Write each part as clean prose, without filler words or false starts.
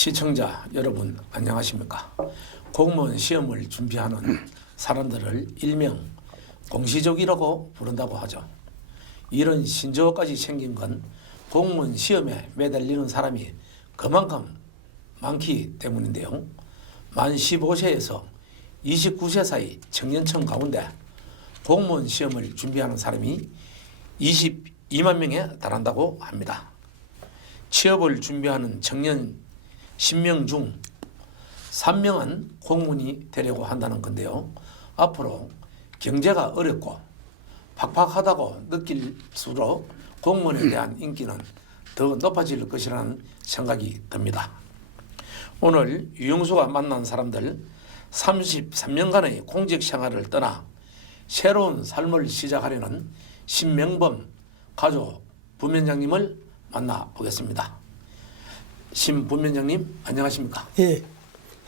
시청자 여러분 안녕하십니까? 공무원 시험을 준비하는 사람들을 일명 공시족이라고 부른다고 하죠. 이런 신조어까지 생긴 건 공무원 시험에 매달리는 사람이 그만큼 많기 때문인데요. 만 15세에서 29세 사이 청년층 가운데 공무원 시험을 준비하는 사람이 22만 명에 달한다고 합니다. 취업을 준비하는 청년 10명 중 3명은 공무원이 되려고 한다는 건데요. 앞으로 경제가 어렵고 팍팍하다고 느낄수록 공무원에 대한 인기는 더 높아질 것이라는 생각이 듭니다. 오늘 유영수가 만난 사람들 33년간의 공직 생활을 떠나 새로운 삶을 시작하려는 신명범 가족 부위원장님을 만나보겠습니다. 신 부위원장님 안녕하십니까? 예,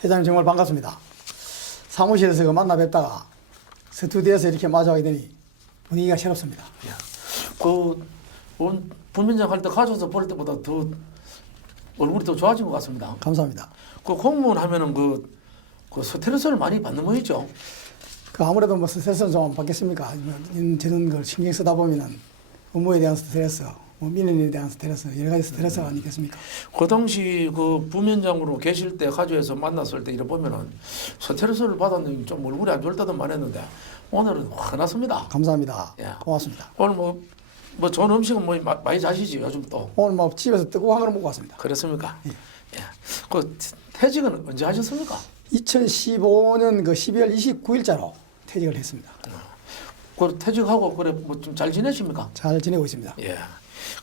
회장님 정말 반갑습니다. 사무실에서 만나 뵙다가 스튜디오에서 이렇게 마주하게 되니 분위기가 새롭습니다. 예. 부위원장 할 때 가셔서 볼 때보다 더 얼굴이 더 좋아진 것 같습니다. 감사합니다. 그 공무원 하면은 그 스트레스를 많이 받는 모이죠. 아무래도 뭐 스트레스는 좀 받겠습니까? 저는 걸 신경 쓰다 보면은 업무에 대한 스트레스, 민원에 대한 스트레스, 여러 가지 스트레스가 아니겠습니까? 그 당시 그 부위원장으로 계실 때 가주에서 만났을 때 이래 보면은 스트레스를 받았는데 좀 얼굴이 안 좋을 때도만 했는데 오늘은 화났습니다. 감사합니다. 예. 고맙습니다. 오늘 뭐 좋은 음식은 뭐 많이 자시지 요즘 또. 오늘 뭐 집에서 뜨거운 걸 먹고 왔습니다. 그렇습니까? 예. 예. 그 퇴직은 언제 하셨습니까? 2015년 그 12월 29일자로 퇴직을 했습니다. 그 퇴직하고 그래 뭐 좀 잘 지내십니까? 잘 지내고 있습니다. 예.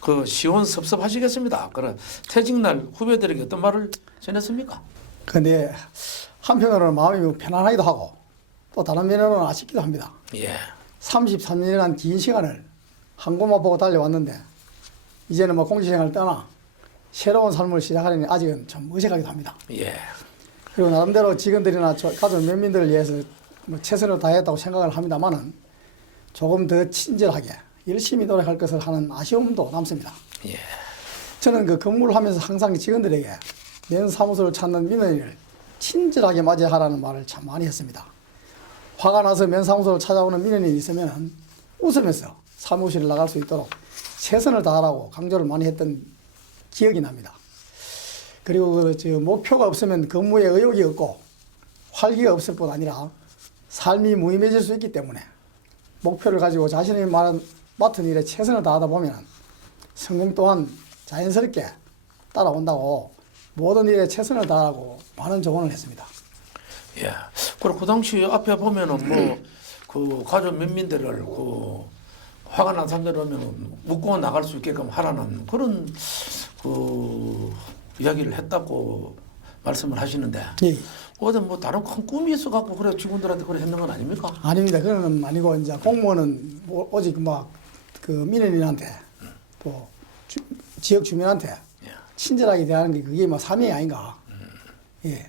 그 시원섭섭하시겠습니다. 그래 퇴직날 후배들에게 어떤 말을 전했습니까? 근데 한편으로는 마음이 편안하기도 하고 또 다른 면으로는 아쉽기도 합니다. 예. 33년이라는 긴 시간을 한 곳만 보고 달려왔는데 이제는 뭐 공직생활을 떠나 새로운 삶을 시작하려니 아직은 좀 어색하기도 합니다. 예. 그리고 나름대로 직원들이나 가족 면민들을 위해서 뭐 최선을 다했다고 생각을 합니다만은 조금 더 친절하게 열심히 노력할 것을 하는 아쉬움도 남습니다. 예. 저는 그 근무를 하면서 항상 직원들에게 면사무소를 찾는 민원인을 친절하게 맞이하라는 말을 참 많이 했습니다. 화가 나서 면사무소를 찾아오는 민원인이 있으면 웃으면서 사무실을 나갈 수 있도록 최선을 다하라고 강조를 많이 했던 기억이 납니다. 그리고 목표가 없으면 근무에 의욕이 없고 활기가 없을 뿐 아니라 삶이 무의미해질 수 있기 때문에 목표를 가지고 자신이 맡은 일에 최선을 다하다 보면 성공 또한 자연스럽게 따라온다고 모든 일에 최선을 다하고 많은 조언을 했습니다. 예. 그리고 그 당시 앞에 보면은 뭐 그 가족 면민들을 그 화가 난 사람들 오면 묶고 나갈 수 있게끔 하라는 그런 그 이야기를 했다고 말씀을 하시는데 예. 어디 뭐 다른 큰 꿈이 있어갖고 그래 직원들한테 그래 했는 건 아닙니까? 아닙니다. 그런 건 아니고 이제 공무원은 오직 막 그 민원인한테 또 지역 주민한테 예. 친절하게 대하는 게 그게 뭐 사명이 아닌가. 예.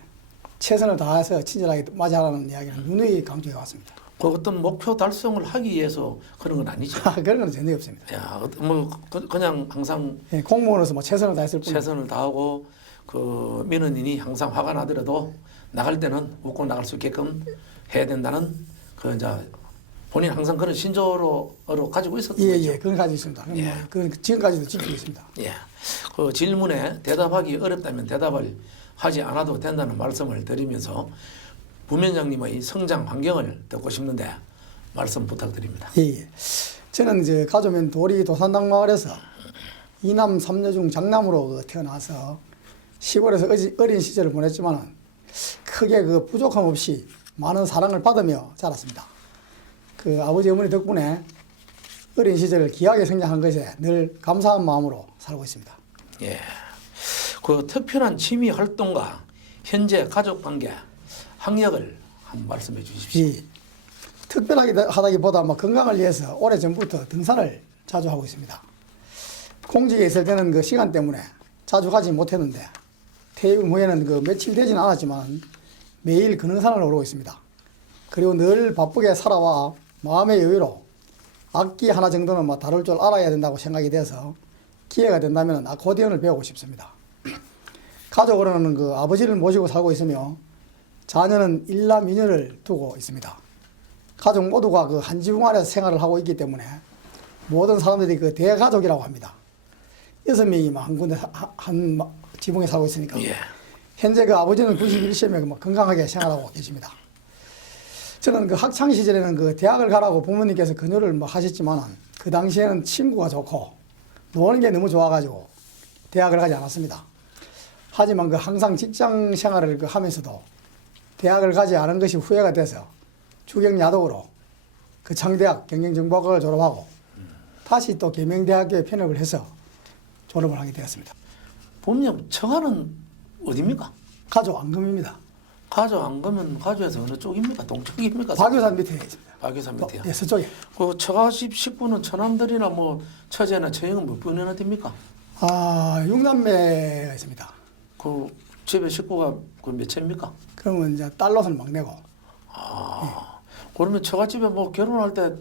최선을 다해서 친절하게 맞이하라는 이야기를 누누이 강조해 왔습니다. 그 어떤 목표 달성을 하기 위해서 그런 건 아니죠. 그런 건 전혀 없습니다. 야, 뭐 그냥 항상 예, 공무원으로서 뭐 최선을 다했을 뿐. 최선을 다하고 그 민원인이 항상 화가 나더라도 나갈 때는 웃고 나갈 수 있게끔 해야 된다는 그 이제 본인 항상 그런 신조로 가지고 있었던 예, 거죠. 예, 그건 가지고 있습니다. 예. 뭐, 그건 지금까지도 지키고 있습니다. 예. 그 질문에 대답하기 어렵다면 대답을 하지 않아도 된다는 말씀을 드리면서 부위원장님의 성장 환경을 듣고 싶는데 말씀 부탁드립니다. 예, 예. 저는 이제 가족면 도리 도산당 마을에서 이남 삼녀 중 장남으로 태어나서 시골에서 어린 시절을 보냈지만 크게 그 부족함 없이 많은 사랑을 받으며 자랐습니다. 그 아버지 어머니 덕분에 어린 시절을 귀하게 성장한 것에 늘 감사한 마음으로 살고 있습니다. 예. 그 특별한 취미 활동과 현재 가족 관계 학력을 한번 말씀해 주십시오. 예. 특별하게 하다기보다 뭐 건강을 위해서 오래전부터 등산을 자주 하고 있습니다. 공직에 있을 때는 그 시간 때문에 자주 가지 못했는데 퇴임 후에는 그 며칠 되지는 않았지만 매일 근흥산을 오르고 있습니다. 그리고 늘 바쁘게 살아와 마음의 여유로 악기 하나 정도는 뭐 다룰 줄 알아야 된다고 생각이 돼서 기회가 된다면 아코디언을 배우고 싶습니다. 가족으로는 그 아버지를 모시고 살고 있으며 자녀는 일남 이녀를 두고 있습니다. 가족 모두가 그 한 지붕 아래서 생활을 하고 있기 때문에 모든 사람들이 그 대가족이라고 합니다. 6명이 한 군데 한 지붕에 살고 있으니까. 예. 현재 그 아버지는 91세며 건강하게 생활하고 계십니다. 저는 그 학창 시절에는 그 대학을 가라고 부모님께서 권유를 뭐 하셨지만 그 당시에는 친구가 좋고 노는 게 너무 좋아가지고 대학을 가지 않았습니다. 하지만 그 항상 직장 생활을 그 하면서도 대학을 가지 않은 것이 후회가 돼서 주경야독으로 그 창대학 경영정보학을 졸업하고 다시 또 계명대학교에 편입을 해서 졸업을 하게 되었습니다. 부모님 처가는 어디입니까? 가족 안금입니다. 가조 안 가면 가조에서 어느 쪽입니까? 동쪽입니까? 박유산 밑에 있습니다. 박유산 밑에요. 예, 서쪽에. 그 처가집 식구는 처남들이나 뭐 처제나 처형은 몇 분이나 됩니까? 아, 6남매가 있습니다. 그 집에 식구가 그 몇 채입니까? 그러면 이제 딸로서는 막내고. 그러면 처가집에 뭐 결혼할 때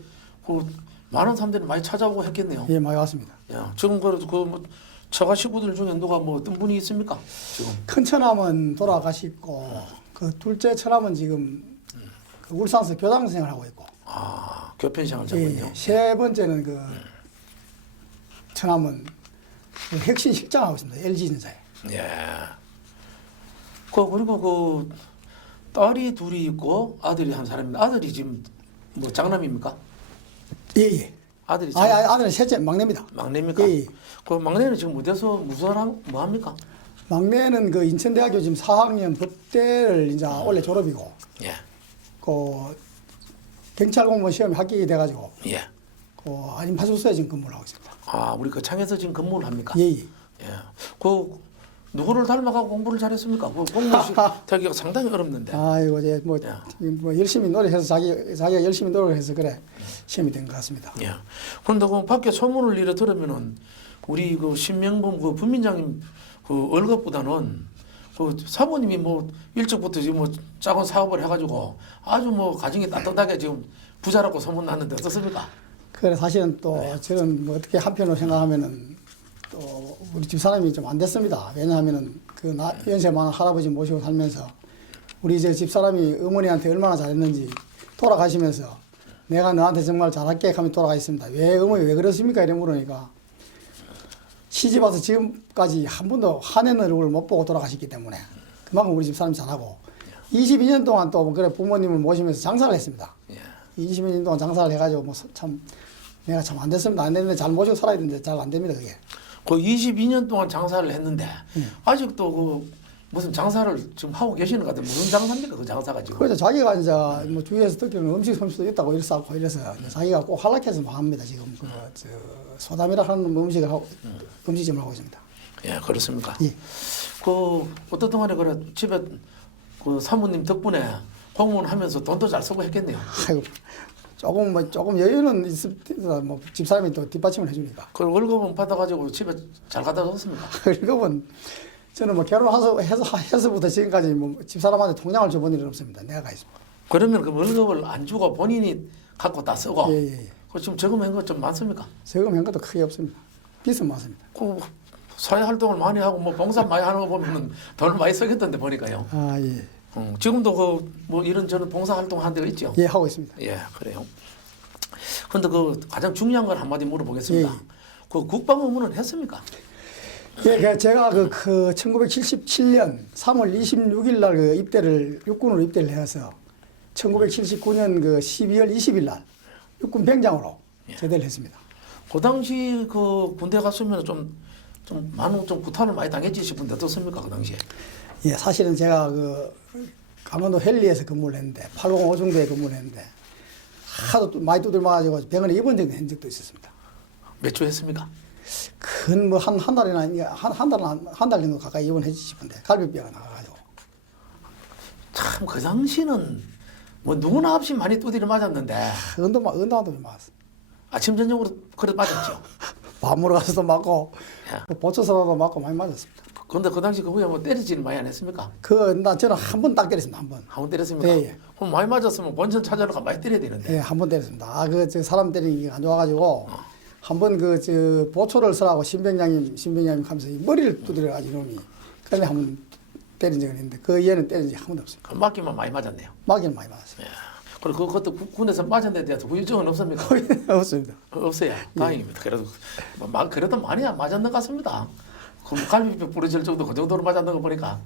그 많은 사람들이 많이 찾아오고 했겠네요. 예, 많이 왔습니다. 야, 지금 그뭐 처가 식구들 중에 누가 뭐 어떤 분이 있습니까? 지금 큰 처남은 돌아가시고 그 둘째 처남은 지금 그 울산에서 교장 생활을 하고 있고. 교편생활 예, 자군요. 세 번째는 그 처남은 그 핵심 실장하고 있습니다. LG전자에. 예. 그리고 그 딸이 둘이 있고 아들이 한 사람입니다. 아들이 지금 뭐 장남입니까? 예, 예. 아들이 아들은 셋째 막내입니다. 막내입니까? 예, 예. 그 막내는 지금 어디서 무슨 뭐 합니까? 막내는 그 인천대학교 지금 4학년 법대를 이제 올해 졸업이고, 예. 그 경찰 공무원 시험에 합격이 돼가지고, 예. 그 안림파출소에 지금 근무를 하고 있습니다. 우리 그 창에서 지금 근무를 합니까? 예, 예. 예. 그 누구를 닮아가고 공부를 잘했습니까? 그 공무원 되기가 상당히 어렵는데. 아이고 이제 뭐, 야. 뭐 열심히 노력해서 자기가 열심히 노력해서 그래 시험이 된 것 같습니다. 예. 그런데 그 밖에 소문을 이래 들으면은 우리 그 신명범 그 부민장님 그 월급보다는 그 사모님이 뭐 일찍부터 지금 뭐 작은 사업을 해가지고 아주 뭐 가정이 따뜻하게 지금 부자라고 소문 났는데 어떻습니까? 그래 사실은 또 저는 뭐 어떻게 한편으로 생각하면은 또 우리 집 사람이 좀 안 됐습니다. 왜냐하면은 그 연세 많은 할아버지 모시고 살면서 우리 이제 집 사람이 어머니한테 얼마나 잘했는지 돌아가시면서 내가 너한테 정말 잘할게 하면 돌아가 있습니다. 왜 어머니 왜 그러십니까? 이래 물으니까 시집 와서 지금까지 한 번도 화낸 얼굴을 못 보고 돌아가셨기 때문에 그만큼 우리 집 사람이 잘하고 22년 동안 또 그래 부모님을 모시면서 장사를 했습니다. 22년 동안 장사를 해가지고 뭐 참 내가 참 안 됐습니다. 안 됐는데 잘 모시고 살아야 되는데 잘 안 됩니다 그게. 그 22년 동안 장사를 했는데 아직도 그 무슨 장사를 지금 하고 계시는 것 같아요. 무슨 장사입니까 그 장사가 지금? 그래서 자기가 이제 뭐 주위에서 듣기로는 음식 솜씨도 있다고 이래서 자기가 꼭 활락해서 뭐 합니다 지금 저 소담이라 하는 음식을 하고 음식점을 하고 있습니다. 예, 그렇습니까? 예. 그 어떤 동안에 그래 집에 그 사모님 덕분에 공무원 하면서 돈도 잘 쓰고 했겠네요. 아이고 조금 여유는 있습니다. 뭐 집사람이 또 뒷받침을 해주니까. 그 월급은 받아가지고 집에 잘 갖다 줬습니까? 월급은 저는 뭐 결혼해서부터 지금까지 뭐 집사람한테 통장을 줘본 일은 없습니다. 내가 가 있습니다. 그러면 그 월급을 안 주고 본인이 갖고 다 쓰고 예. 그 지금 저금한 거 좀 많습니까? 세금한 것도 크게 없습니다. 빚은 많습니다. 그 사회 활동을 많이 하고 뭐 봉사 많이 하는 거 보면은 돈을 많이 쓰겠던데 보니까요. 아 예. 지금도 그 뭐 이런저런 봉사 활동 하는 데가 있죠. 예 하고 있습니다. 예, 그래요. 그런데 그 가장 중요한 걸 한마디 물어보겠습니다. 예. 그 국방 의무는 했습니까? 예, 제가 그 1977년 3월 26일 날 그 입대를 육군으로 입대를 해서 1979년 그 12월 20일 날 육군 병장으로 제대를 했습니다. 그 당시 그 군대 갔으면 좀 많은 좀 구타를 많이 당했지 싶은데 어떻습니까 그 당시에? 예, 사실은 제가 그 강원도 헬리에서 근무를 했는데 805중대에 근무를 했는데 하도 많이 두들맞아가지고 병원에 입원 적도 있었습니다. 몇 주 했습니까? 큰 뭐 한 달이나 한 달 정도 가까이 입원했지 싶은데 갈비뼈가 나가가지고. 참 그 당시는 뭐 누구나 없이 많이 두드려 맞았는데 운동화도 맞았어. 아침 저녁으로 그래 맞았죠. 밥 먹으러 가서도 맞고 예. 보초서도 맞고 많이 맞았습니다. 그런데 그 당시 그 후에 뭐 때리지는 많이 안 했습니까? 저는 한 번 딱 때렸습니다. 한 번. 한 번 때렸습니까? 예, 예. 그럼 많이 맞았으면 본전 찾아러 가 많이 때려야 되는데. 예, 한 번 때렸습니다. 저 사람 때리는 게 안 좋아가지고 한 번 보초를 쓰라고 신병장님 하면서 이 머리를 두드려가지고 이놈이 그런데 한번 때린 적은 있는데 그 이후에는 때린 적이 한 번도 없습니다. 그 맞기만 많이 맞았네요. 맞기는 많이 맞았습니다. 예. 그리고 그것도 군에서 맞은 데 대해서 후유증은 없습니까? 없습니다. 없어요. 다행입니다. 그래도 그래도 많이 안 맞았는 것 같습니다. 그럼 갈비뼈 부러질 정도 그 정도로 맞았는 거 보니까.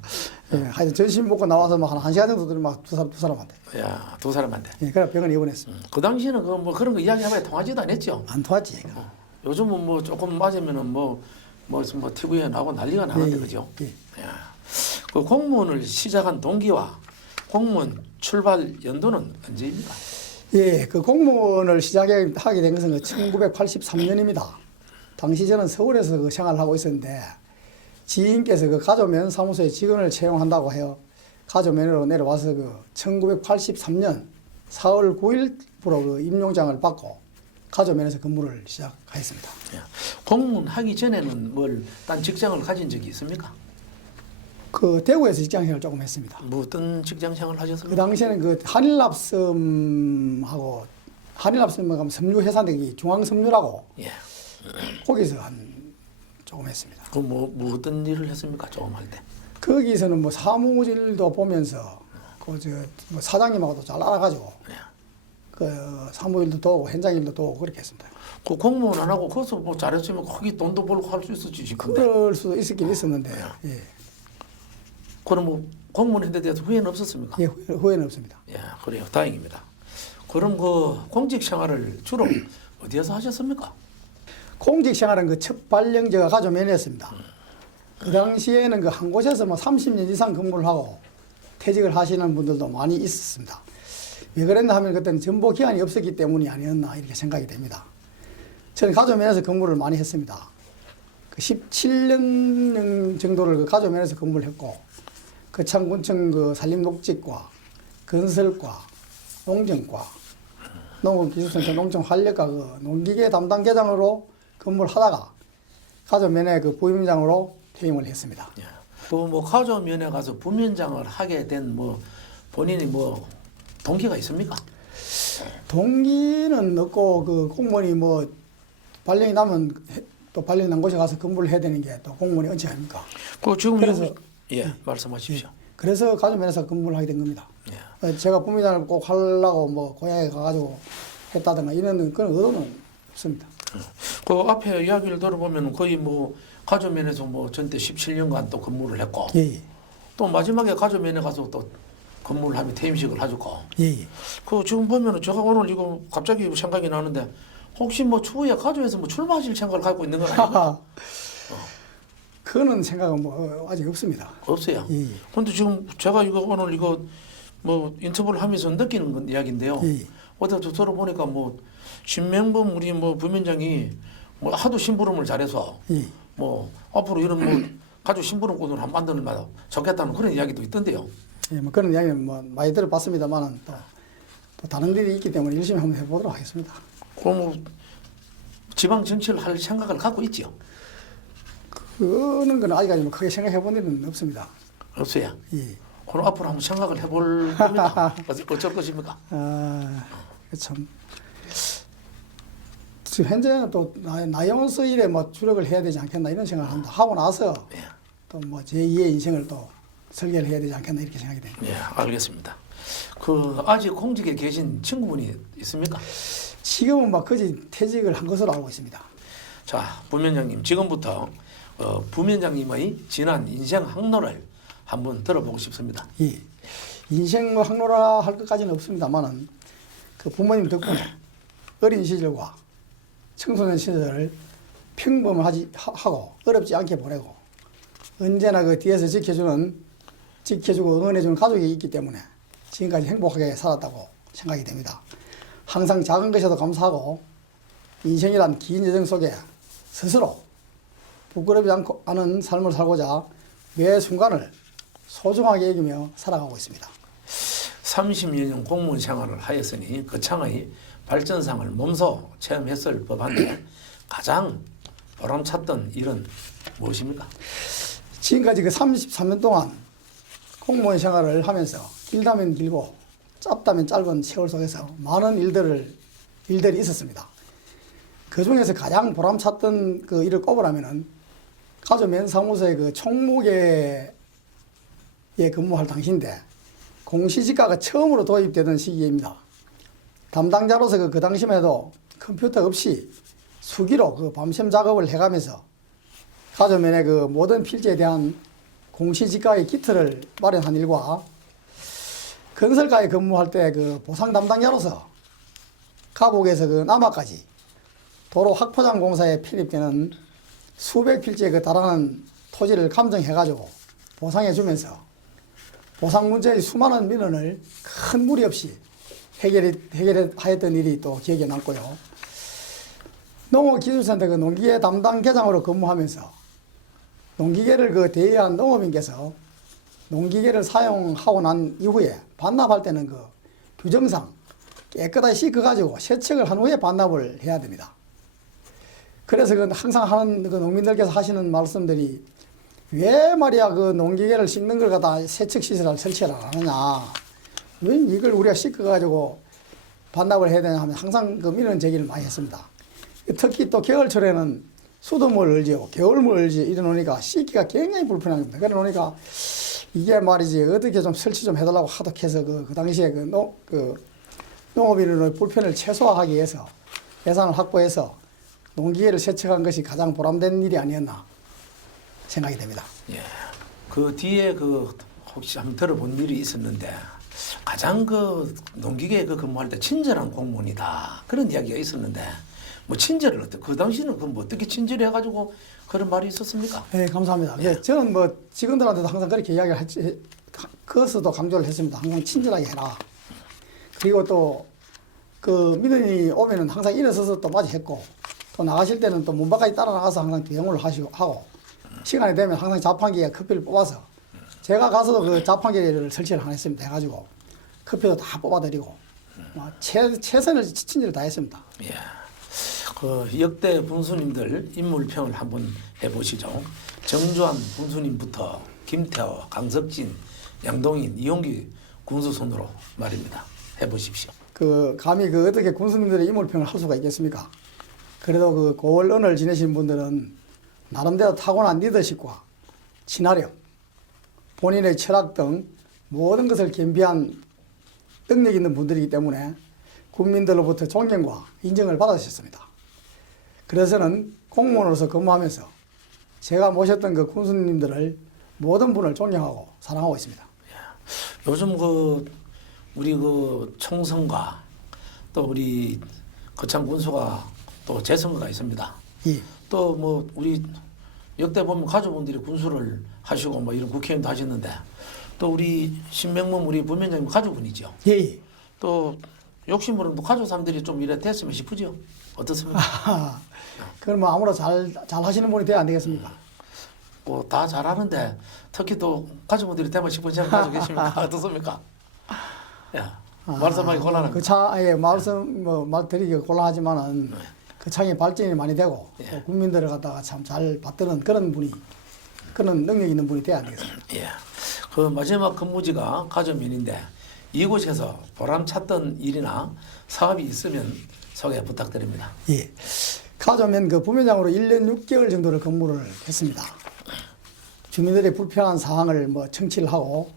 예, 하여튼 전신 먹고 나와서 한 시간 정도 들으면 두 사람한테. 야, 두 사람한테. 예, 그래 병원에 입원했습니다. 그 당시에는 그 뭐 그런 거 이야기하면 통하지도 않았죠. 안 도왔지. 요즘은 뭐 조금 맞으면은 뭐 TV에 나오고 난리가 나는데 예, 그죠? 예. 야. 그 공무원을 시작한 동기와 공무원 출발 연도는 언제입니까? 예, 그 공무원을 시작하게 된 것은 1983년입니다. 당시 저는 서울에서 그 생활을 하고 있었는데 지인께서 그 가조면 사무소에 직원을 채용한다고 해요. 가조면으로 내려와서 그 1983년 4월 9일부로 그 임용장을 받고 가조면에서 근무를 시작했습니다. 야. 공무원 하기 전에는 딴 직장을 가진 적이 있습니까? 그 대구에서 직장생활을 조금 했습니다. 뭐 어떤 직장 생활 그 하셨습니까? 당시에는 그 한일납섬하고 한일납섬하고 섬유회사인데 중앙섬유라고 예. 거기서 조금 했습니다. 그 뭐 어떤 일을 했습니까? 조금 할 때. 거기서는 뭐 사무실도 보면서 뭐 사장님하고도 잘 알아가지고 예. 그 사무일도 도우고 현장 일도 도우고 그렇게 했습니다. 그 공무원 안 하고 거기서 뭐 잘했으면 거기 돈도 벌고 할 수 있었지 지금. 그럴 수도 있었긴 있었는데 예, 그럼 뭐 공무원 했는데 대해서 후회는 없었습니까? 예, 후회는 없습니다. 예, 그래요. 다행입니다. 그럼 그 공직 생활을 주로 어디에서 하셨습니까? 공직 생활은 그 첫 발령제가 가조면이었습니다. 그 당시에는 그 한 곳에서 뭐 30년 이상 근무를 하고 퇴직을 하시는 분들도 많이 있었습니다. 왜 그랬나 하면 그때는 전보 기간이 없었기 때문이 아니었나 이렇게 생각이 됩니다. 저는 가조면에서 근무를 많이 했습니다. 그 17년 정도를 그 가조면에서 근무를 했고 거창군청 그 산림녹지과, 건설과, 농정과, 농업기술센터 농정환력과 그 농기계 담당 계장으로 근무를 하다가 가조면에 그 부위원장으로 퇴임을 했습니다. 예. 그뭐 가조면에 가서 부면장을 하게 된 뭐 본인이 뭐 동기가 있습니까? 동기는 없고 그 공무원이 뭐 발령이 나면 또 발령 난 곳에 가서 근무를 해야 되는 게 또 공무원의 은치 아닙니까? 그 지금 그래서 말씀하십시오. 그래서 가조면에서 근무를 하게 된 겁니다. 예. 제가 부위원장을 꼭 하려고 뭐 고향에 가가지고 했다든가 이런 그런 의도는 없습니다. 그 앞에 이야기를 들어보면 거의 뭐 가조면에서 뭐 전때 17년간 또 근무를 했고 예, 예. 또 마지막에 가조면에 가서 또 근무를 하면 퇴임식을 하셨고 예, 예. 그 지금 보면은 제가 오늘 이거 갑자기 생각이 나는데 혹시 뭐 추후에 가조에서 뭐 출마하실 생각을 갖고 있는 건 아닙니까? 그거는 생각은 뭐 아직 없습니다. 없어요. 예, 예. 근데 지금 제가 이거 오늘 이거 뭐 인터뷰를 하면서 느끼는 건 이야기인데요. 예. 어디 들어보니까 뭐 신명범 우리 뭐 부면장이 뭐 하도 심부름을 잘해서 예. 뭐 앞으로 이런 뭐 가족 심부름꾼을 한 만들면 좋겠다는 그런 이야기도 있던데요. 예, 뭐 그런 이야기는 뭐 많이 들어봤습니다만은 또 다른 일이 있기 때문에 열심히 한번 해보도록 하겠습니다. 그럼 뭐 지방 정치를 할 생각을 갖고 있지요? 그거는 아직까지 뭐 크게 생각해본 일은 없습니다. 없어요. 예. 그럼 앞으로 한번 생각을 해볼 겁니다. 어쩔 것입니까? 아, 참. 지금 현재는 또 나이원서 일에 뭐 주력을 해야 되지 않겠나 이런 생각을 합니다. 하고 나서 예. 또 뭐 제2의 인생을 또 설계를 해야 되지 않겠나 이렇게 생각이 됩니다. 예, 알겠습니다. 그 아직 공직에 계신 친구분이 있습니까? 지금은 막 거의 퇴직을 한 것으로 알고 있습니다. 자, 부면장님 지금부터 부면장님의 지난 인생 항로를 한번 들어보고 싶습니다. 예. 인생 뭐 항로라 할 것까지는 없습니다만은 그 부모님 덕분에 어린 시절과 청소년 시절을 평범하고 어렵지 않게 보내고 언제나 그 뒤에서 지켜주고 응원해주는 가족이 있기 때문에 지금까지 행복하게 살았다고 생각이 됩니다. 항상 작은 것에도 감사하고 인생이란 긴 여정 속에 스스로 부끄럽지 않은 삶을 살고자 매 순간을 소중하게 여기며 살아가고 있습니다. 30년 공무원 생활을 하였으니 그 창의 발전상을 몸소 체험했을 법한데 가장 보람찼던 일은 무엇입니까? 지금까지 그 33년 동안 공무원 생활을 하면서 길다면 길고 짧다면 짧은 세월 속에서 많은 일들이 있었습니다. 그 중에서 가장 보람찼던 그 일을 꼽으라면은 가조면사무소의 그 총무계에 근무할 당시인데 공시지가가 처음으로 도입되던 시기입니다. 담당자로서 그 당시만 해도 컴퓨터 없이 수기로 그 밤샘 작업을 해가면서 가조면의 그 모든 필지에 대한 공시지가의 기틀을 마련한 일과 건설가에 근무할 때 그 보상 담당자로서 가복에서 그 남하까지 도로 확포장 공사에 편입되는 수백 필지에 그 달하는 토지를 감정해가지고 보상해주면서 보상 문제의 수많은 민원을 큰 무리 없이 해결하였던 일이 또 기억에 남고요. 농업기술센터 그 농기계 담당 계장으로 근무하면서 농기계를 그 대여한 농업인께서 농기계를 사용하고 난 이후에 반납할 때는 그 규정상 깨끗하게 씻어가지고 세척을 한 후에 반납을 해야 됩니다. 그래서 그 항상 하는 그 농민들께서 하시는 말씀들이 왜 말이야 그 농기계를 씻는 걸 갖다 세척 시설을 설치를 안 하느냐, 왜 이걸 우리가 씻어가지고 반납을 해야 되냐 하면 항상 그 민원 제기를 많이 했습니다. 특히 또 겨울철에는 수돗물 얼지고 겨울물 얼지 이러놓으니까 씻기가 굉장히 불편합니다. 그래 놓으니까 이게 말이지 어떻게 좀 설치 좀 해달라고 하덕해서 그 당시에 농업인의 불편을 최소화하기 위해서 예산을 확보해서 농기계를 세척한 것이 가장 보람된 일이 아니었나 생각이 됩니다. 예. 그 뒤에 그 혹시 한번 들어본 일이 있었는데 가장 그 농기계에 그 근무할 때 친절한 공무원이다 그런 이야기가 있었는데 뭐 친절을 그 당시는 그 뭐 어떻게 친절해가지고 그런 말이 있었습니까? 네, 감사합니다. 예. 예, 저는 뭐 직원들한테도 항상 그렇게 이야기를 그것도 강조를 했습니다. 항상 친절하게 해라. 그리고 또 그 민원이 오면은 항상 일어서서 또 맞이했고 또 나가실 때는 또 문 밖까지 따라 나가서 항상 대응을 하고 시간이 되면 항상 자판기에 커피를 뽑아서 제가 가서도 그 자판기를 설치를 안 했습니다. 해가지고 커피도 다 뽑아드리고 최선을 친절히 다 했습니다. 예. 그 역대 군수님들 인물평을 한번 해보시죠. 정주환 군수님부터 김태호, 강석진, 양동인, 이용기 군수 순으로 말입니다. 해보십시오. 그 감히 그 어떻게 군수님들의 인물평을 할 수가 있겠습니까? 그래도 그 고을언을 지내신 분들은 나름대로 타고난 리더십과 친화력, 본인의 철학 등 모든 것을 겸비한 능력 있는 분들이기 때문에 국민들로부터 존경과 인정을 받으셨습니다. 그래서는 공무원으로서 근무하면서 제가 모셨던 그 군수님들을 모든 분을 존경하고 사랑하고 있습니다. 요즘 그 우리 그 총선과 또 우리 거창 군수가 또 재선거가 있습니다. 예. 또 뭐 우리 역대 보면 가족분들이 군수를 하시고 뭐 이런 국회의원도 하셨는데 또 우리 신명문 우리 부위원장님 가족분이죠. 예. 또 욕심으로는 또 가족 사람들이 좀 이래 됐으면 싶으죠. 어떻습니까? 그럼 뭐 아무나 잘 하시는 분이 돼야 안 되겠습니까? 뭐 다 잘하는데 특히 또 가족분들이 되면 싶은 생각 가지고 계십니까? 어떻습니까? 야, 말씀하기 곤란합니다. 그 예, 말 드리기 곤란하지만은 그 창의 발전이 많이 되고 예. 또 국민들을 갖다가 참 잘 받드는 그런 능력 있는 분이 돼야 안 되겠습니까? 예. 그 마지막 근무지가 가족면인데 이곳에서 보람찼던 일이나 사업이 있으면 소개 부탁드립니다. 예. 가조면 그 부면장으로 1년 6개월 정도를 근무를 했습니다. 주민들의 불편한 사항을 뭐 청취를 하고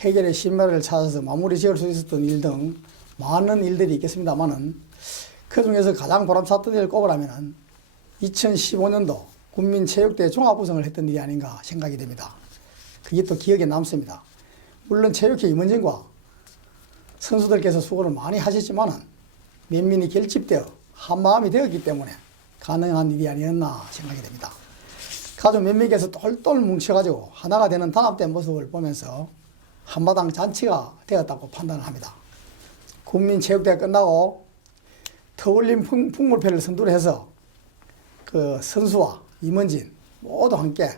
해결의 신뢰를 찾아서 마무리 지을 수 있었던 일 등 많은 일들이 있겠습니다만은 그 중에서 가장 보람찼던 일을 꼽으라면은 2015년도 국민체육대회 종합우승을 했던 일이 아닌가 생각이 됩니다. 그게 또 기억에 남습니다. 물론 체육회 임원진과 선수들께서 수고를 많이 하셨지만은 면민이 결집되어 한마음이 되었기 때문에 가능한 일이 아니었나 생각이 됩니다. 가족 면민께서 똘똘 뭉쳐가지고 하나가 되는 단합된 모습을 보면서 한마당 잔치가 되었다고 판단을 합니다. 국민체육대회 끝나고 터울림 풍물패를 선두해서 그 선수와 임원진 모두 함께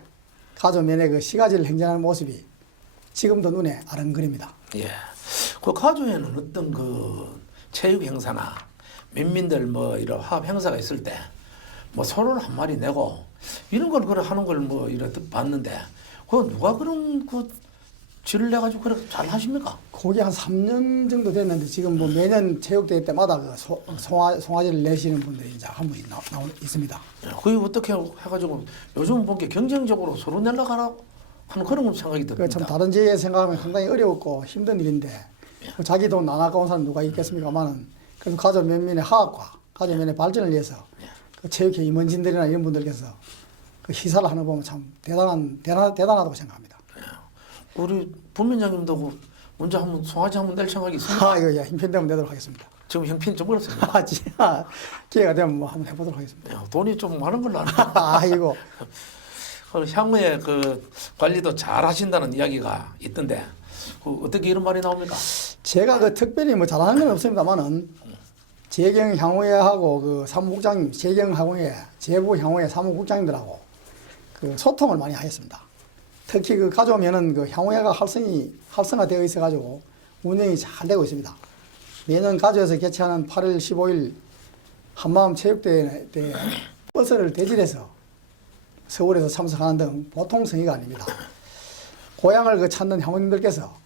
가족면의 그 시가지를 행진하는 모습이 지금도 눈에 아른거립니다. 예. 그 가족에는 어떤 그 체육 행사나 면민들 뭐 이런 화합 행사가 있을 때 뭐 소를 한 마리 내고 이런 걸 그래 하는 걸 뭐 이렇게 봤는데 그 누가 그런 그 지를 내 가지고 그렇게 잘 하십니까? 그게 한 3년 정도 됐는데 지금 뭐 매년 체육대회 때마다 그 송아지를 내시는 분들이 이제 한 분이 있습니다. 그게 어떻게 해가지고 요즘 보니까 경쟁적으로 서로 내려가라 하는 그런 생각이 듭니다. 그 참 다른 지에 생각하면 상당히 어려웠고 힘든 일인데 그 자기 돈 안 아까운 사람 누가 있겠습니까만은 그래서 가족 면민의 화합과 가족 면의 발전을 위해서 그 체육회 임원진들이나 이런 분들께서 그 희사를 하는 거 보면 참 대단하다고 생각합니다. 우리 부면장님도 그 먼저 한번 송아지 한번 낼 생각이 있습니까? 이거 형편되면 내도록 하겠습니다. 지금 형편이 좀 어렵습니다. 기회가 되면 뭐 한번 해보도록 하겠습니다. 돈이 좀 많은 걸로 아는데 아이고. 그 향후에 그 관리도 잘 하신다는 이야기가 있던데 그 어떻게 이런 말이 나옵니까? 제가 그 특별히 뭐 잘하는 건 없습니다만은 재경 향후회하고 그 사무국장님, 재경 향후회, 제부 향후회 사무국장님들하고 그 소통을 많이 하였습니다. 특히 그 가져오면은 그 향후회가 활성화되어 있어가지고 운영이 잘 되고 있습니다. 매년 가져에서 개최하는 8월 15일 한마음 체육대회에 버스를 대질해서 서울에서 참석하는 등 보통 성의가 아닙니다. 고향을 그 찾는 향후님들께서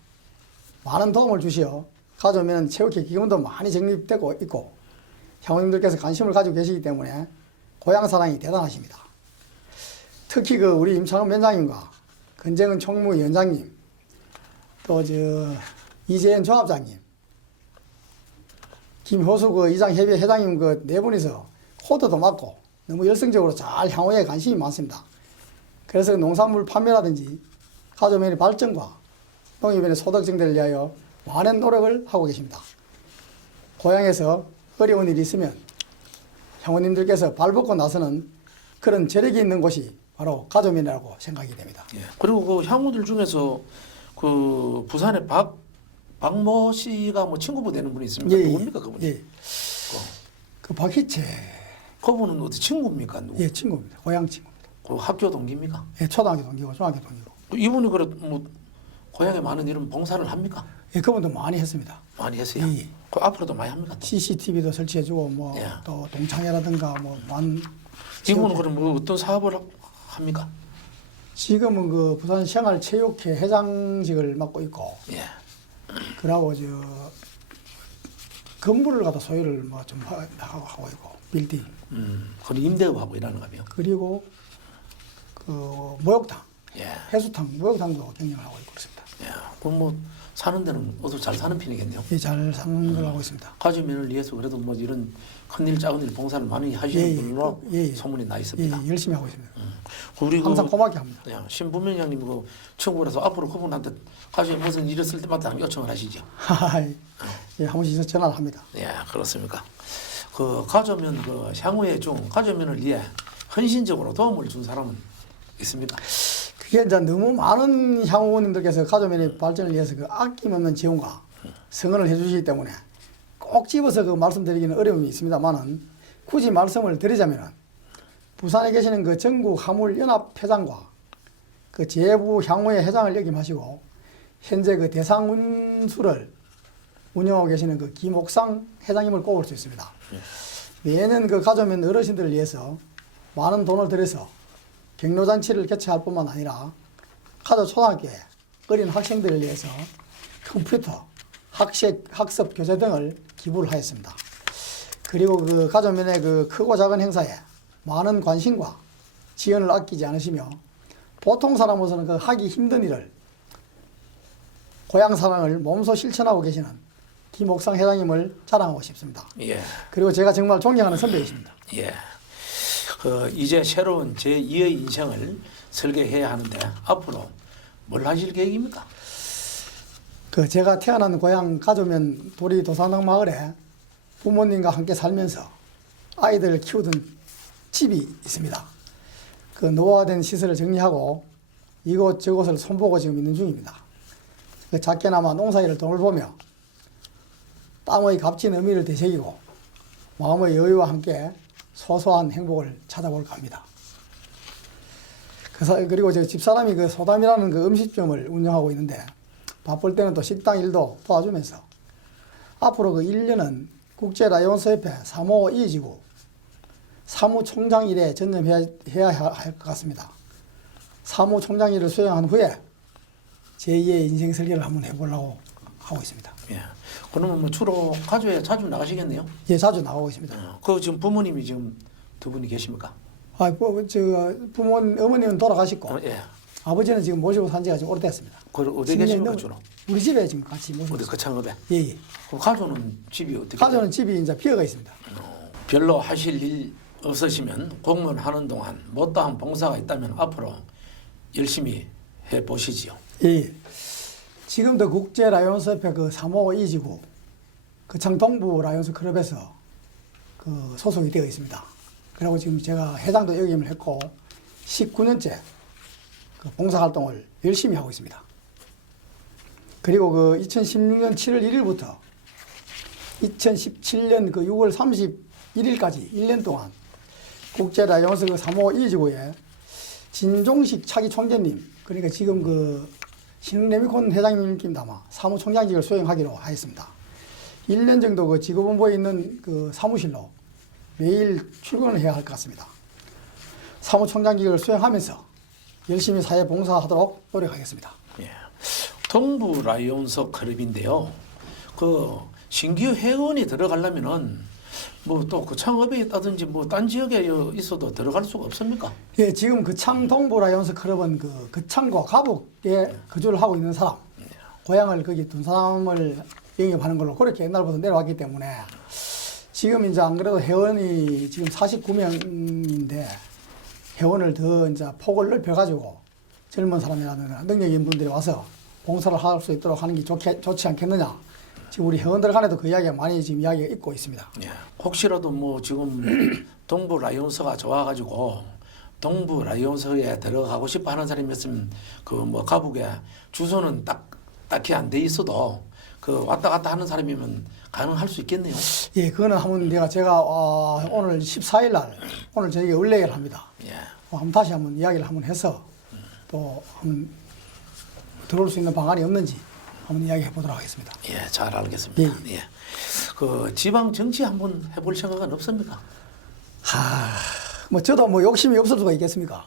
많은 도움을 주시어 가져오면 체육회 기금도 많이 적립되고 있고 향후님들께서 관심을 가지고 계시기 때문에 고향 사랑이 대단하십니다. 특히 그 우리 임창원 위원장님과 건정은 총무위원장님 또 이재현 조합장님 김효수 그 이장협의 회장님 그 네 분이서 코드도 맞고 너무 열성적으로 잘 향후에 관심이 많습니다. 그래서 농산물 판매라든지 가족면의 발전과 농협면의 소득 증대를 위하여 많은 노력을 하고 계십니다. 고향에서 어려운 일이 있으면 향후님들께서 발벗고 나서는 그런 저력이 있는 곳이 바로 가족면이라고 생각이 됩니다. 예. 그리고 그 향후들 중에서 그 부산의 박모 씨가 뭐 친구분 되는 분이 있습니까? 누굽니까 그분이? 예. 그 박희채. 그분은 어디 친구입니까? 누구? 예, 친구입니다. 고향 친구입니다. 그 학교 동기입니까? 예, 초등학교 동기고 중학교 동기고. 이분이 그래 뭐 고향에 많은 이런 봉사를 합니까? 예, 그분도 많이 했습니다. 많이 했어요. 예. 그 앞으로도 많이 합니까? CCTV도 설치해주고 뭐 또 동창회라든가 뭐 이분은 그럼 뭐 어떤 사업을 합니까? 지금은 그 부산생활체육회 회장직을 맡고 있고, 예. 그러고 건물을 갖다 소유를 뭐 좀 하고 있고 빌딩. 그럼 임대업하고 일하는 거며. 그리고 그 목욕탕, 예. 해수탕, 목욕탕도 경영을 하고 있고 그렇습니다. 예. 그럼 뭐 사는 데는 어서 잘 사는 편이겠네요. 예, 잘 사는 걸 하고 있습니다. 가족면을 위해서 그래도 뭐 이런 큰일 작은 일 봉사를 많이 하시는 분으로 소문이 나 있습니다. 예, 열심히 하고 있습니다. 우리 항상 고맙게 합니다. 신부면장님 그 친구라서 앞으로 그분한테 가족에 무슨 일 있을 때마다 요청을 하시죠. 예, 한 번씩 전화를 합니다. 예, 그렇습니까? 그 가족면 그 향후에 중 가족면을 위해 헌신적으로 도움을 준 사람은 있습니까? 그게 이제 너무 많은 향후님들께서 가족면의 발전을 위해서 그 아낌없는 지원과 성원을 해주시기 때문에 꼭 집어서 그 말씀드리기는 어려움이 있습니다만은 굳이 말씀을 드리자면은 부산에 계시는 그 전국 화물연합회장과 그 제부 향후회 회장을 역임하시고 현재 그 대상 운수를 운영하고 계시는 그 김옥상 회장님을 꼽을 수 있습니다. 매년 그 가족면 어르신들을 위해서 많은 돈을 들여서 격려잔치를 개최할 뿐만 아니라 가족 초등학교에 어린 학생들을 위해서 컴퓨터, 학습 교재 등을 기부를 하였습니다. 그리고 그 가족면의 그 크고 작은 행사에 많은 관심과 지원을 아끼지 않으시며 보통 사람으로서는 그 하기 힘든 일을 고향 사랑을 몸소 실천하고 계시는 김옥상 회장님을 자랑하고 싶습니다. 예. 그리고 제가 정말 존경하는 선배이십니다. 예. 그 이제 새로운 제2의 인생을 설계해야 하는데 앞으로 뭘 하실 계획입니까? 그 제가 태어난 고향 가조면 도리 도산항 마을에 부모님과 함께 살면서 아이들을 키우던 집이 있습니다. 그 노화된 시설을 정리하고 이곳저곳을 손보고 지금 있는 중입니다. 그 작게나마 농사일을 돈을 보며 땅의 값진 의미를 되새기고 마음의 여유와 함께 소소한 행복을 찾아볼까 합니다. 그리고 저 집사람이 그 소담이라는 그 음식점을 운영하고 있는데 바쁠 때는 또 식당 일도 도와주면서 앞으로 그 1년은 국제라이온스협회 사무 이지구 사무총장 일에 전념해야 할 것 같습니다. 사무총장 일을 수행한 후에 제2의 인생 설계를 한번 해보려고 하고 있습니다. 예. 그러면 뭐 주로 가족에 자주 나가시겠네요? 예, 자주 나가고 있습니다. 그 지금 부모님이 지금 두 분이 계십니까? 어머님은 돌아가시고 예. 아버지는 지금 모시고 산 지가 좀 오래됐습니다. 그 어디 10년 계십니까 넘- 주로? 우리 집에 지금 같이 모시고 어디 있습니다. 거창읍에? 예, 예. 그럼 가족은 집이 어떻게? 가족은 집이 이제 비어가 있습니다. 별로 하실 일 없으시면 공무원 하는 동안 못다한 봉사가 있다면 앞으로 열심히 해 보시지요. 예. 지금도 국제 라이온스 협회 그 3호 이지구 거창 동부 라이온스 클럽에서 그 소속이 되어 있습니다. 그리고 지금 제가 회장도 역임을 했고 19년째 그 봉사 활동을 열심히 하고 있습니다. 그리고 그 2016년 7월 1일부터 2017년 그 6월 31일까지 1년 동안 국제 라이온스 그 3호 이지구에 진종식 차기 총재님, 그러니까 지금 그 신흥레미콘 회장님께 아마 사무총장직을 수행하기로 하였습니다. 1년 정도 그 지구본부에 있는 그 사무실로 매일 출근을 해야 할 것 같습니다. 사무총장직을 수행하면서 열심히 사회 봉사하도록 노력하겠습니다. 예. 동부 라이온스 클럽인데요. 그 신규 회원이 들어가려면은 뭐 또 그 창업에 있다든지 뭐 딴 지역에 있어도 들어갈 수가 없습니까? 예, 지금 거창 동부 라이온스 클럽은 그 거창과 가북에 거주를 하고 있는 사람, 고향을 거기 둔 사람을 영입하는 걸로 그렇게 옛날부터 내려왔기 때문에 지금 이제 안 그래도 회원이 지금 49명인데 회원을 더 이제 폭을 넓혀가지고 젊은 사람이라든가 능력 있는 분들이 와서 봉사를 할 수 있도록 하는 게 좋지 않겠느냐. 지금 우리 회원들 간에도 그 이야기가 많이 지금 이야기가 있고 있습니다. 예. 혹시라도 뭐 지금 동부 라이온스가 좋아가지고 동부 라이온스에 들어가고 싶어 하는 사람이 있으면 그 뭐 가북에 주소는 딱히 안 돼 있어도 그 왔다 갔다 하는 사람이면 가능할 수 있겠네요. 예, 그거는 한번 제가 오늘 14일 날 오늘 저에게 의뢰를 합니다. 예. 한번 다시 한번 이야기를 한번 해서 또 한번 들어올 수 있는 방안이 없는지 한번 이야기해 보도록 하겠습니다. 예, 잘 알겠습니다. 예. 그 지방 정치 한번 해볼 생각은 없습니까? 뭐 저도 뭐 욕심이 없을 수가 있겠습니까?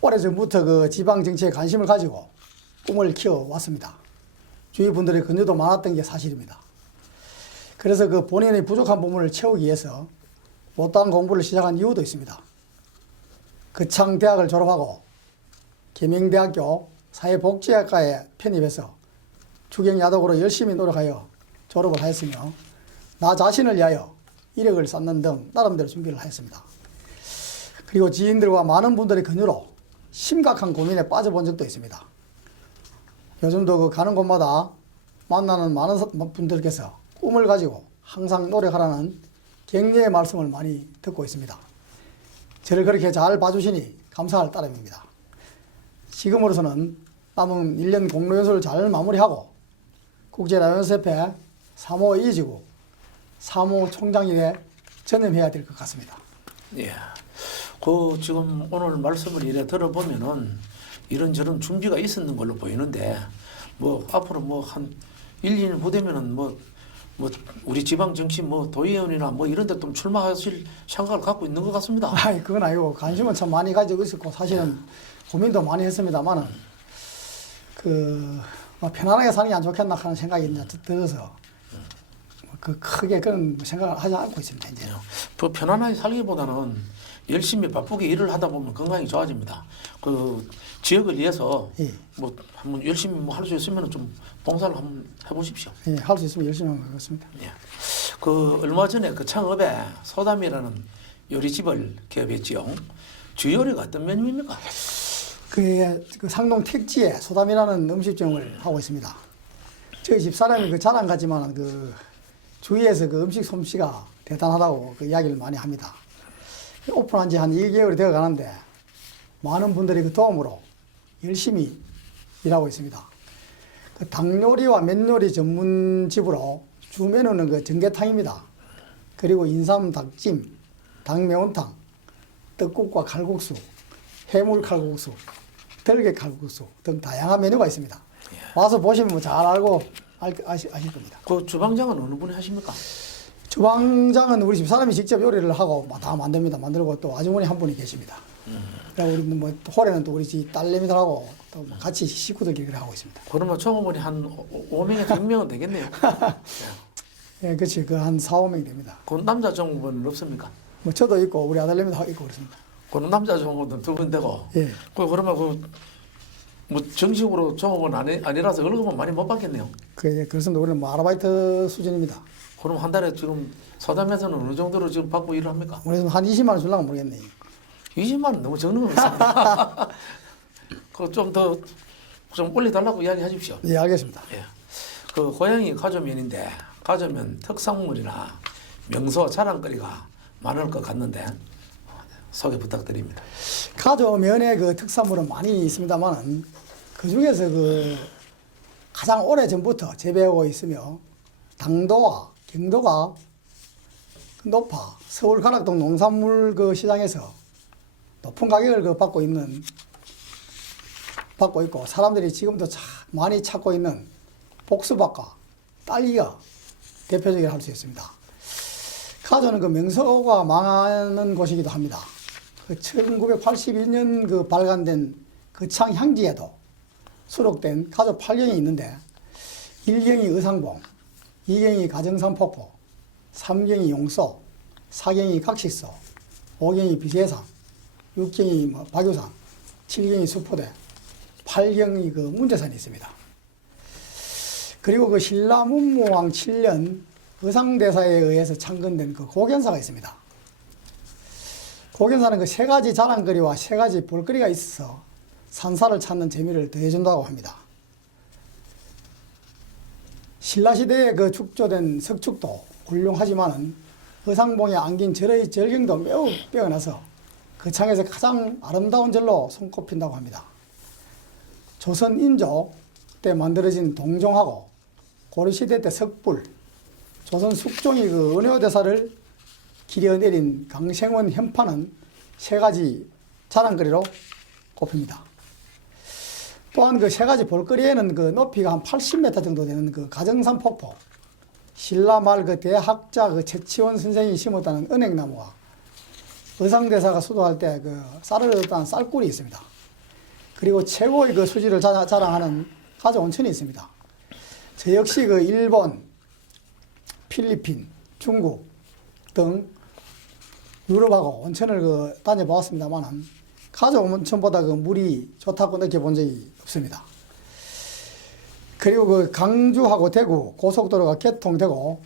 오래전부터 그 지방 정치에 관심을 가지고 꿈을 키워 왔습니다. 주위 분들의 권유도 많았던 게 사실입니다. 그래서 그 본인의 부족한 부분을 채우기 위해서 못다한 공부를 시작한 이유도 있습니다. 거창대학을 졸업하고 계명대학교 사회복지학과에 편입해서 주경야독으로 열심히 노력하여 졸업을 하였으며 나 자신을 위하여 이력을 쌓는 등 나름대로 준비를 하였습니다. 그리고 지인들과 많은 분들의 권유로 심각한 고민에 빠져본 적도 있습니다. 요즘도 그 가는 곳마다 만나는 많은 분들께서 꿈을 가지고 항상 노력하라는 격려의 말씀을 많이 듣고 있습니다. 저를 그렇게 잘 봐주시니 감사할 따름입니다. 지금으로서는 남은 1년 공로연수를 잘 마무리하고 국제라이온스협회 3호 이지구 사무총장일에 전임해야 될 것 같습니다. 예. 그 지금 오늘 말씀을 이래 들어보면은 이런저런 준비가 있었는 걸로 보이는데 뭐 앞으로 뭐 한 1, 2년 후되면은 뭐 우리 지방 정치 뭐 도의원이나 뭐 이런 데 좀 출마하실 생각을 갖고 있는 것 같습니다. 그건 아니고 관심은 참 많이 가지고 있었고 사실은 고민도 많이 했습니다만은 뭐 편안하게 사는 게 안 좋겠나 하는 생각이 이제 들어서 그 크게 그런 생각을 하지 않고 있습니다. 이제. 더 편안하게 살기보다는 열심히 바쁘게 일을 하다 보면 건강이 좋아집니다. 그 지역을 위해서 예. 뭐 한번 열심히 뭐 할 수 있으면 좀 봉사를 한번 해보십시오. 예, 할 수 있으면 열심히 하면 되겠습니다. 예. 그 얼마 전에 그 창업에 소담이라는 요리집을 개업했지요. 주 요리가 어떤 메뉴입니까? 그 상동 택지에 소담이라는 음식점을 하고 있습니다. 저희 집사람이 그 자랑 같지만 그 주위에서 그 음식 솜씨가 대단하다고 그 이야기를 많이 합니다. 오픈한 지 한 2개월이 되어 가는데 많은 분들의 그 도움으로 열심히 일하고 있습니다. 그 닭요리와 면요리 전문집으로 주 메뉴는 그 전개탕입니다. 그리고 인삼 닭찜, 닭매운탕, 떡국과 칼국수, 해물 칼국수, 들깨 칼국수 등 다양한 메뉴가 있습니다. 와서 보시면 뭐 잘 알고 아실 겁니다. 그 주방장은 어느 분이 하십니까? 주방장은 우리 집사람이 직접 요리를 하고 다 만듭니다. 만들고 또 아주머니 한 분이 계십니다. 그리고 우리 뭐 홀에는 또 우리 집 딸내미들하고 또 같이 식구들끼리 그래 하고 있습니다. 그러면 종업원이 한 5명에서 6명은 되겠네요. 예, 그렇지. 그 한 4, 5명이 됩니다. 그 남자 종업원은 없습니까? 뭐 저도 있고 우리 아들내미도 있고 그렇습니다. 그럼 남자 종업원은 2분 되고. 예. 그러면 뭐 정식으로 종업원 아니라서 월급은 많이 못 받겠네요. 그렇습니다. 우리는 뭐 아르바이트 수준입니다. 그럼 한 달에 지금 서담에서는 어느 정도로 지금 받고 일을 합니까? 우리는 한 20만 원 줄라면 모르겠네. 20만 원 너무 적는 것 같습니다. 그 좀 올려달라고 이야기하십시오. 예, 알겠습니다. 예. 그 고향이 가조면인데 가조면 특산물이나 명소 자랑거리가 많을 것 같는데 소개 부탁드립니다. 가조면의 그 특산물은 많이 있습니다만은 그 중에서 그 가장 오래 전부터 재배하고 있으며 당도와 경도가 높아 서울 가락동 농산물 그 시장에서 높은 가격을 그 받고 있고 사람들이 지금도 많이 찾고 있는 복수박과 딸기가 대표적이라 할 수 있습니다. 가조는 그 명소가 망하는 곳이기도 합니다. 그 1981년 그 발간된 거창 향지에도 수록된 가조 8경이 있는데 1경이 의상봉, 2경이 가정산 폭포, 3경이 용서, 4경이 각식소, 5경이 비계산, 6경이 뭐 박유산, 7경이 수포대, 8경이 그 문제산이 있습니다. 그리고 그 신라 문무왕 7년 의상대사에 의해서 창건된 그 고견사가 있습니다. 고견사는 그 세 가지 자랑거리와 세 가지 볼거리가 있어서 산사를 찾는 재미를 더해준다고 합니다. 신라시대에 그 축조된 석축도 훌륭하지만은 의상봉에 안긴 절의 절경도 매우 빼어나서 그 창에서 가장 아름다운 절로 손꼽힌다고 합니다. 조선 인조 때 만들어진 동종하고 고려시대 때 석불, 조선 숙종이 그 은효대사를 기려내린 강생원 현판은 세 가지 자랑거리로 꼽힙니다. 또한 그 세 가지 볼거리에는 그 높이가 한 80m 정도 되는 그 가정산 폭포, 신라말 그 대학자 그 최치원 선생이 심었다는 은행나무와 의상대사가 수도할 때 그 쌀을 얻었다는 쌀굴이 있습니다. 그리고 최고의 그 수질을 자랑하는 가조 온천이 있습니다. 저 역시 그 일본, 필리핀, 중국 등 유럽하고 온천을 그 다녀보았습니다만은 가조 온천보다 그 물이 좋다고 느껴본 적이 없습니다. 그리고 그 강주하고 대구 고속도로가 개통되고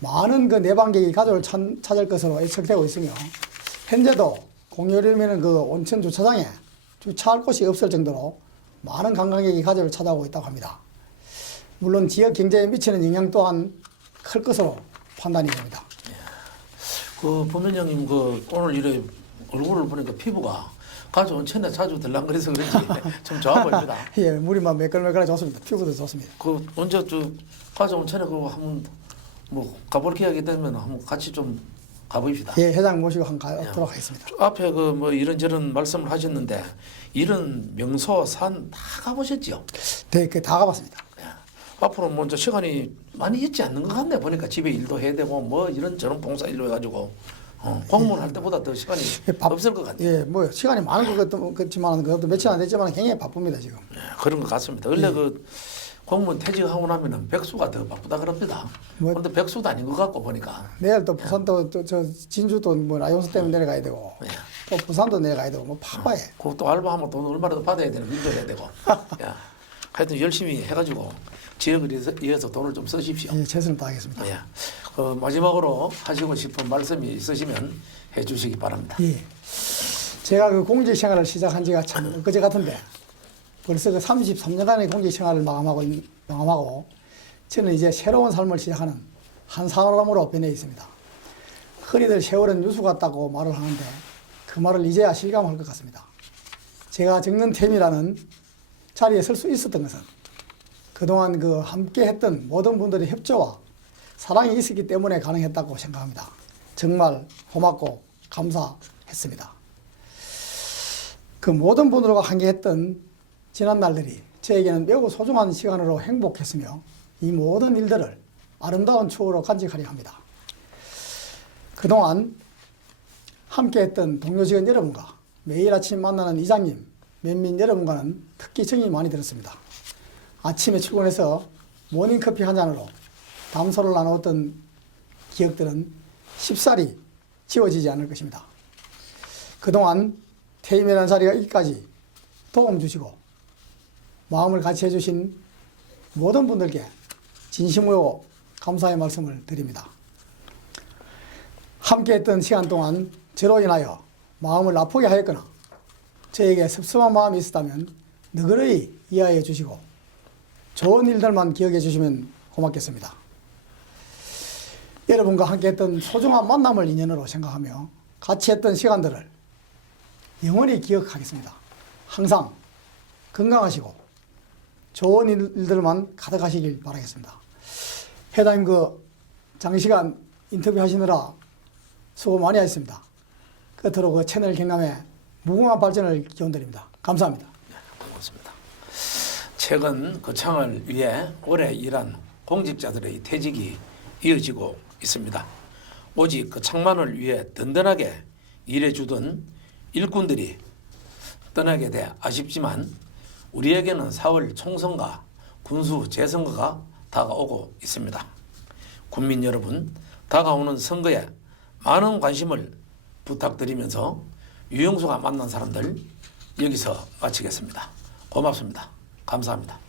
많은 그 내방객이 가조를 찾을 것으로 예측되고 있으며 현재도 공여름에는 그 온천 주차장에 주차할 곳이 없을 정도로 많은 관광객이 가조를 찾아오고 있다고 합니다. 물론 지역 경제에 미치는 영향 또한 클 것으로 판단이 됩니다. 그 부면장님 그 오늘 이래 얼굴을 보니까 피부가 가조 온천에 자주 들락거려서 그런지 좀 좋아 보입니다. 예, 물이 막 매끌매끌하게 좋습니다. 피부도 좋습니다. 그 언제 가조 온천에 그 한번 뭐 가볼 기회가 되면 한번 같이 좀 가보십시다. 예, 회장 모시고 한번 가도록 하겠습니다. 앞에 그 뭐 이런저런 말씀을 하셨는데 이런 명소 산 다 가보셨죠? 네, 다 가봤습니다. 앞으로 뭐 이제 시간이 많이 있지 않는 것 같네. 보니까 집에 일도 해야 되고 뭐 이런저런 봉사 일로 해가지고 공무원 할 때보다 더 시간이 없을 것 같네요. 예, 뭐 시간이 많은 것 같지만 그것도 며칠 안 됐지만 굉장히 바쁩니다 지금. 그런 것 같습니다. 원래 그 공무원 퇴직하고 나면은 백수가 더 바쁘다 그럽니다. 그런데 백수도 아닌 것 같고 보니까. 내일 또 부산도 저 진주도 뭐 라이온스 때문에 내려가야 되고 또 부산도 내려가야 되고 뭐 바빠요. 그것도 알바하면 돈 얼마라도 받아야 되는 일도 해야 되고. 야, 하여튼 열심히 해가지고 지역을 위해서 돈을 좀 쓰십시오. 예, 최선을 다하겠습니다. 예. 마지막으로 하시고 싶은 말씀이 있으시면 해주시기 바랍니다. 예. 제가 그 공직 생활을 시작한 지가 참 엊그제 같은데 벌써 그 33년간의 공직 생활을 마감하고 저는 이제 새로운 삶을 시작하는 한 사람으로 변해 있습니다. 흔히들 세월은 유수 같다고 말을 하는데 그 말을 이제야 실감할 것 같습니다. 제가 정년퇴임이라는 자리에 설 수 있었던 것은 그동안 그 함께 했던 모든 분들의 협조와 사랑이 있었기 때문에 가능했다고 생각합니다. 정말 고맙고 감사했습니다. 그 모든 분들과 함께했던 지난 날들이 저에게는 매우 소중한 시간으로 행복했으며 이 모든 일들을 아름다운 추억으로 간직하려 합니다. 그동안 함께했던 동료 직원 여러분과 매일 아침 만나는 이장님, 면민 여러분과는 특히 정이 많이 들었습니다. 아침에 출근해서 모닝커피 한 잔으로 담소를 나누었던 기억들은 쉽사리 지워지지 않을 것입니다. 그동안 퇴임이라는 자리가 있기까지 도움 주시고 마음을 같이 해주신 모든 분들께 진심으로 감사의 말씀을 드립니다. 함께했던 시간 동안 저로 인하여 마음을 아프게 하였거나 저에게 섭섭한 마음이 있었다면 너그러이 이해해 주시고 좋은 일들만 기억해 주시면 고맙겠습니다. 여러분과 함께했던 소중한 만남을 인연으로 생각하며 같이 했던 시간들을 영원히 기억하겠습니다. 항상 건강하시고 좋은 일들만 가득하시길 바라겠습니다. 회장님 장시간 인터뷰 하시느라 수고 많이 하셨습니다. 끝으로 채널 경남의 무궁한 발전을 기원드립니다. 감사합니다. 네, 고맙습니다. 최근 거창을 위해 오래 일한 공직자들의 퇴직이 이어지고 있습니다. 오직 거창만을 위해 든든하게 일해주던 일꾼들이 떠나게 돼 아쉽지만 우리에게는 4월 총선과 군수 재선거가 다가오고 있습니다. 국민 여러분, 다가오는 선거에 많은 관심을 부탁드리면서 유영수가 만난 사람들 여기서 마치겠습니다. 고맙습니다. 감사합니다.